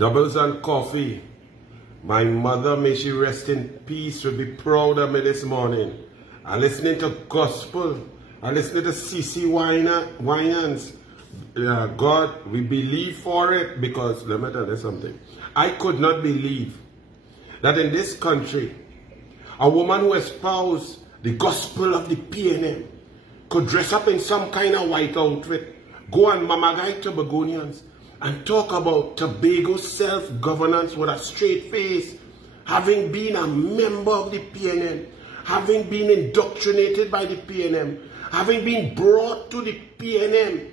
Doubles and coffee. My mother, may she rest in peace, will be proud of me this morning. I'm listening to gospel. I'm listening to Ce Winans. God, we believe for it, because let me tell you something. I could not believe that in this country, a woman who espoused the gospel of the PNM could dress up in some kind of white outfit, go on Mamagai Tobagonians, and talk about Tobago self-governance with a straight face, having been a member of the PNM, having been indoctrinated by the PNM, having been brought to the PNM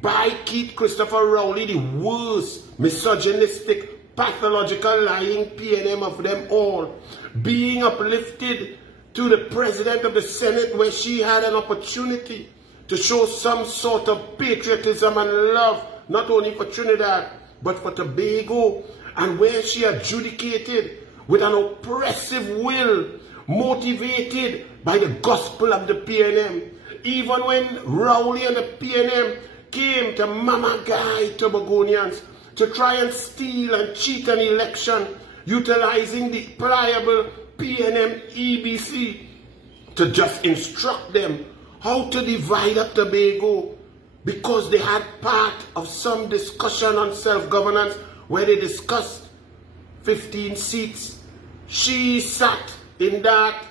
by Keith Christopher Rowley, the worst misogynistic, pathological, lying PNM of them all, being uplifted to the president of the Senate, where she had an opportunity to show some sort of patriotism and love, not only for Trinidad, but for Tobago, and where she adjudicated with an oppressive will, motivated by the gospel of the PNM. Even when Rowley and the PNM came to Mamagai Tobagonians to try and steal and cheat an election, utilizing the pliable PNM EBC to just instruct them how to divide up Tobago, because they had part of some discussion on self-governance where they discussed 15 seats. She sat in that,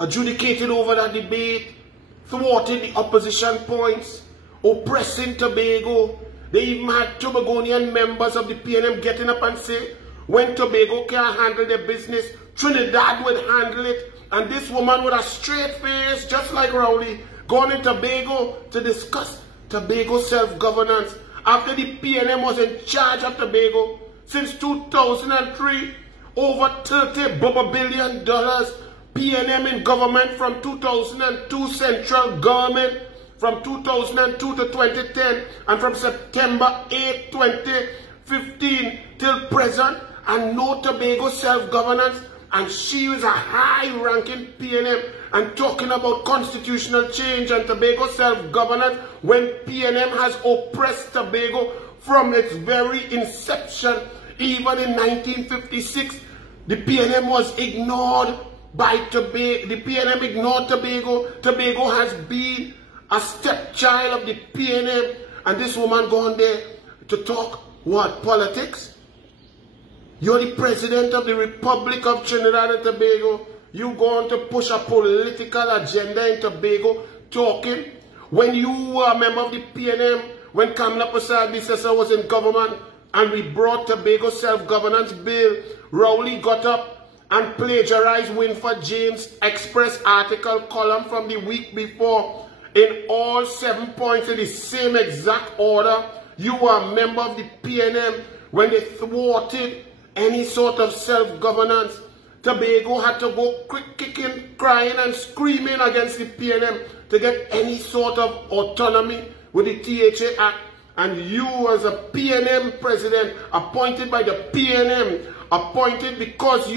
adjudicated over that debate, thwarted the opposition points, oppressing Tobago. They even had Tobagonian members of the PNM getting up and say, when Tobago can't handle their business, Trinidad would handle it. And this woman with a straight face, just like Rowley, gone in Tobago to discuss Tobago self-governance after the PNM was in charge of Tobago since 2003. Over $30 billion PNM in government from 2002, central government from 2002 to 2010, and from September 8, 2015 till present, and no Tobago self-governance. And she was a high-ranking PNM and talking about constitutional change and Tobago self-governance when PNM has oppressed Tobago from its very inception. Even in 1956, the PNM was ignored by Tobago. The PNM ignored Tobago. Tobago has been a stepchild of the PNM. And this woman gone there to talk what? Politics? You're the president of the Republic of Trinidad and Tobago. You going to push a political agenda in Tobago, talking when you were a member of the PNM, when Kamla Prasad Bisesa was in government, and we brought Tobago self-governance bill. Rowley got up and plagiarized Winford James' Express article column from the week before in all 7 points in the same exact order. You were a member of the PNM when they thwarted any sort of self-governance. Tobago had to go quick kicking, crying and screaming against the PNM to get any sort of autonomy with the THA Act. And you as a PNM president, appointed by the PNM, appointed because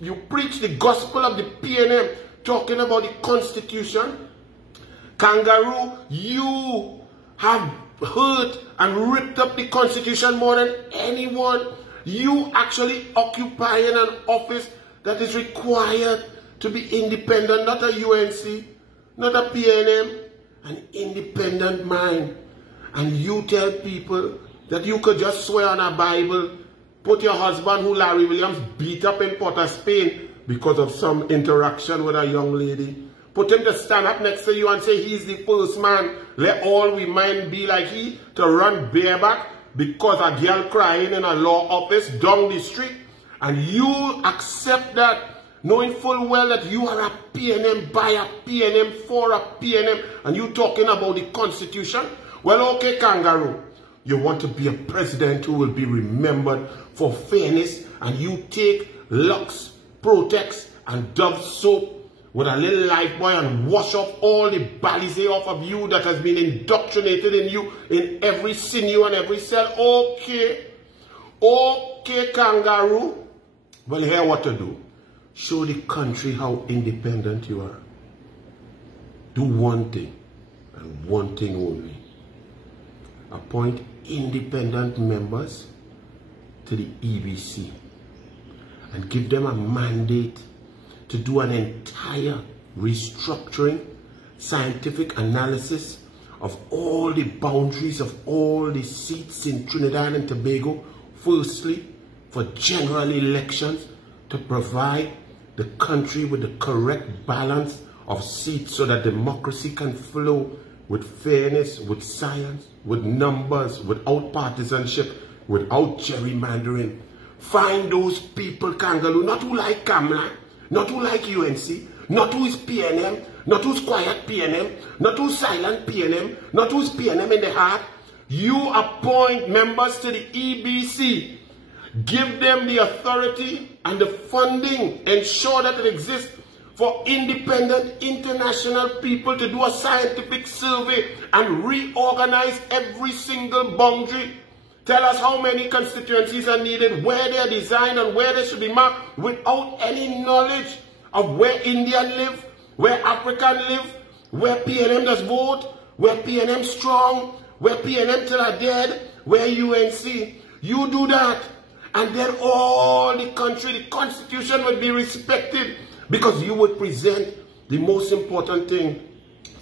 you preach the gospel of the PNM, talking about the Constitution. Kangaroo, you have hurt and ripped up the Constitution more than anyone. You actually occupying an office that is required to be independent, not a UNC, not a PNM, an independent mind. And you tell people that you could just swear on a Bible, put your husband, who Larry Williams beat up in Port of Spain because of some interaction with a young lady, put him to stand up next to you and say he's the first man, let all we mind be like he, to run bareback because a girl crying in a law office down the street, and you accept that, knowing full well that you are a PNM, by a PNM, for a PNM, and you talking about the Constitution. Well, okay, Kangaroo, you want to be a president who will be remembered for fairness, and you take Lux, Protex, and Dove soap with a little life boy and wash off all the balize off of you that has been indoctrinated in you, in every sinew and every cell. Okay. Okay, Kangaroo. Well, here what to do. Show the country how independent you are. Do one thing, and one thing only. Appoint independent members to the EBC and give them a mandate to do an entire restructuring, scientific analysis of all the boundaries of all the seats in Trinidad and Tobago, firstly, for general elections to provide the country with the correct balance of seats so that democracy can flow with fairness, with science, with numbers, without partisanship, without gerrymandering. Find those people, Kangaroo, not who like Kamla, not who like UNC, not who is PNM, not who's quiet PNM, not who's silent PNM, not who's PNM in the heart. You appoint members to the EBC. Give them the authority and the funding. Ensure that it exists for independent international people to do a scientific survey and reorganize every single boundary. Tell us how many constituencies are needed, where they are designed and where they should be marked, without any knowledge of where India live, where Africa live, where PNM does vote, where PNM strong, where PNM till are dead, where UNC. You do that, and then all the country, the constitution would be respected, because you would present the most important thing: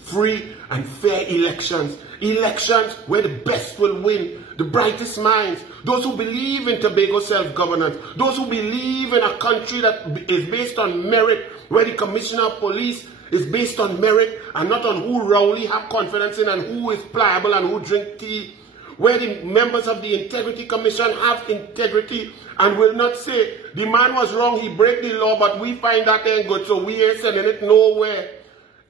free and fair elections. Elections where the best will win, the brightest minds, those who believe in Tobago self-governance, those who believe in a country that is based on merit, where the commissioner of police is based on merit and not on who Rowley have confidence in and who is pliable and who drink tea, where the members of the Integrity Commission have integrity and will not say, the man was wrong, he break the law, but we find that ain't good, so we ain't sending it nowhere.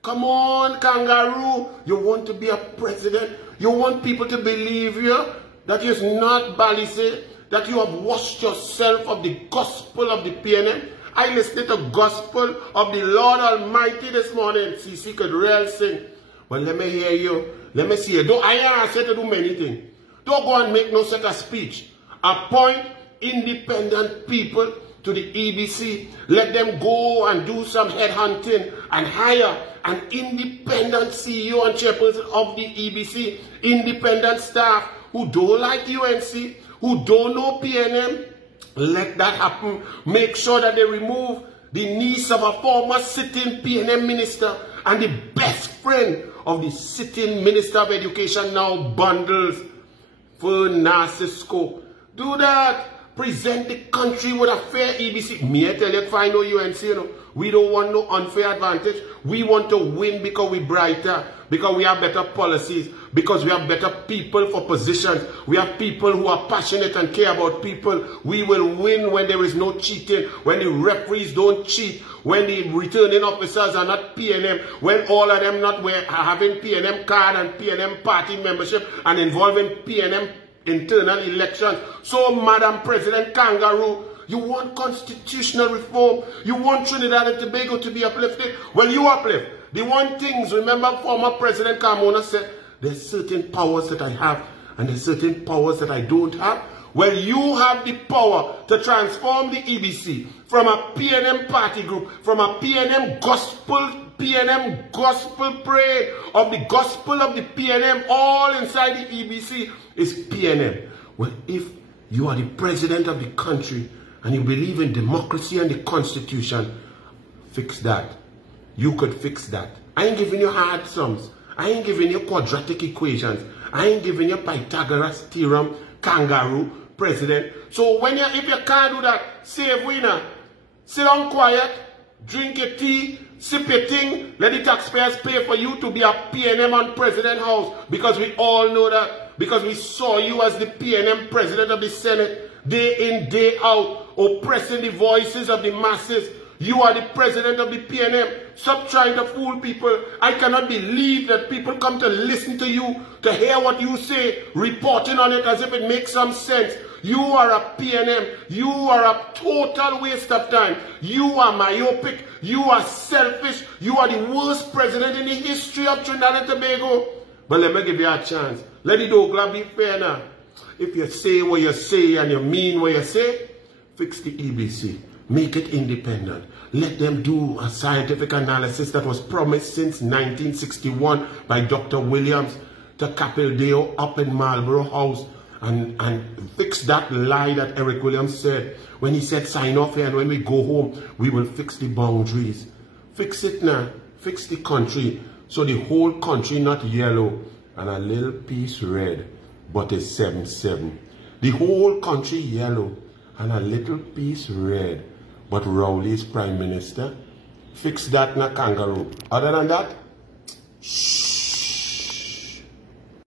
Come on, Kangaroo. You want to be a president? You want people to believe you, that you're not Balise, that you have washed yourself of the gospel of the PNM. I listened to gospel of the Lord Almighty this morning. CC could real sing. But let me hear you. Let me see you. Don't I ask you to do many things. Don't go and make no such a speech. Appoint independent people to the EBC. Let them go and do some headhunting and hire an independent CEO and chairperson of the EBC, independent staff who don't like UNC, who don't know PNM. Let that happen. Make sure that they remove the niece of a former sitting PNM minister and the best friend of the sitting Minister of Education now, Bundles, for Narcisco. Do that. Present the country with a fair EBC. Me I tell you, find no UNC, you know. We don't want no unfair advantage. We want to win because we're brighter, because we have better policies, because we have better people for positions. We have people who are passionate and care about people. We will win when there is no cheating, when the referees don't cheat, when the returning officers are not PNM, when all of them not having PNM card and PNM party membership and involving PNM internal elections. So, Madam President Kangaroo, you want constitutional reform. You want Trinidad and Tobago to be uplifted. Well, you uplift. The one things, remember former President Carmona said, there's certain powers that I have and there's certain powers that I don't have. Well, you have the power to transform the EBC from a PNM party group, from a PNM gospel parade of the gospel of the PNM, all inside the EBC is PNM. Well, if you are the president of the country and you believe in democracy and the Constitution, fix that. You could fix that. I ain't giving you hard sums. I ain't giving you quadratic equations. I ain't giving you Pythagoras theorem, Kangaroo, president. So if you can't do that, save winner. Sit down quiet, drink your tea, sip your thing, let the taxpayers pay for you to be a PNM on President House. Because we all know that. Because we saw you as the PNM President of the Senate, day in, day out, oppressing the voices of the masses. You are the president of the PNM. Stop trying to fool people. I cannot believe that people come to listen to you, to hear what you say, reporting on it as if it makes some sense. You are a PNM. You are a total waste of time. You are myopic. You are selfish. You are the worst president in the history of Trinidad and Tobago. But let me give you a chance. Let it all be fair now. If you say what you say and you mean what you say, fix the EBC. Make it independent. Let them do a scientific analysis that was promised since 1961 by Dr. Williams to Capildeo up in Marlborough House and fix that lie that Eric Williams said when he said sign off here and when we go home, we will fix the boundaries. Fix it now. Fix the country. So the whole country not yellow and a little piece red, but it's 7-7. The whole country yellow and a little piece red, but Rowley is Prime Minister. Fix that now, Kangaroo. Other than that, shh.